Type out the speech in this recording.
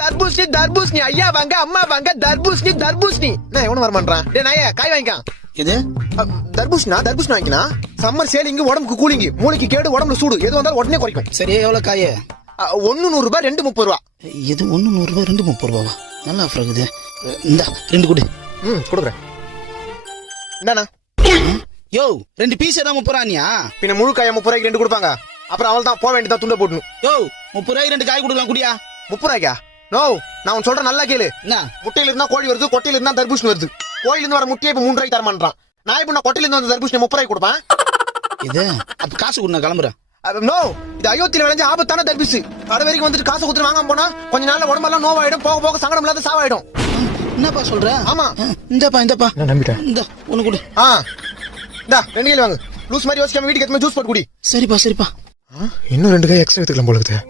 தர்பூசணி தர்பூசணி ஐயா வாங்க அம்மா வாங்க தர்பூசணி தர்பூசணி நான் எவனு வரமாட்டான் டேய் நாயே காய் வாங்கிக்கான் இது தர்பூசணி வாங்கிக்கலாம் சம்மர் சேலிங் உடம்புக்கு கூலிங் மூளைக்கு கேடு உடம்புல சூடு எது வந்தாலும் உடனே குறைக்கும் சரி எவ்வளவு காய 1 100 ரூபாய் 2 30 ரூபா இது 1 100 ரூபாய் 2 30 ரூபாவா நல்லா ஆஃபர் இருக்குது இந்த 2 கொடு கொடுக்குறேன் என்னண்ணா யோ 2 பீஸ் தான் 30 ரூபானியா பின்ன முழு காய 30 ரூபாய்க்கு 2 கொடுப்பாங்க அப்புறம் அவள் தான் போக வேண்டியதான் துண்ட போடணும் யோ 30 ரூபாய்க்கு 2 காய் கொடுக்கலாம் குடியா 30 ரூபாய்க்கா நோ நான் உன் சொல்றேன் நல்லா கேளு என்ன முட்டையில இருந்தா கோழி வருது கொட்டையில இருந்தா தர்பூசணி வருது கோயில இருந்து வர முட்டையை இப்ப 3 ரூபாய்க்கு தரமாட்டான் நான் இப்ப நான் கொட்டையில இருந்து வந்த தர்பூசணி 30 ரூபாய்க்கு கொடுப்பேன் இது அப்ப காசு கொடு நான் கிளம்புறேன் நோ இது அயோத்தியில விளைஞ்ச ஆபத்தான தர்பூசு கடை வரைக்கும் வந்துட்டு காசு கொடுத்து வாங்காம போனா கொஞ்ச நாள்ல உடம்பெல்லாம் நோவாயிடும் போக போக சங்கடம் இல்லாத சாவாயிடும் என்னப்பா சொல்ற ஆமா இந்தப்பா நான் நம்பிட்டேன் இந்த ஒண்ணு கொடு இந்தா 2 கையில வாங்க லூஸ் மாதிரி யோசிக்காம வீட்டுக்கு எத்தனை ஜூஸ் போட்டு குடி சரிப்பா இன்னும் 2 கை எக்ஸ்ட்ரா எடுத்துக்கலாம் போல இருக்குது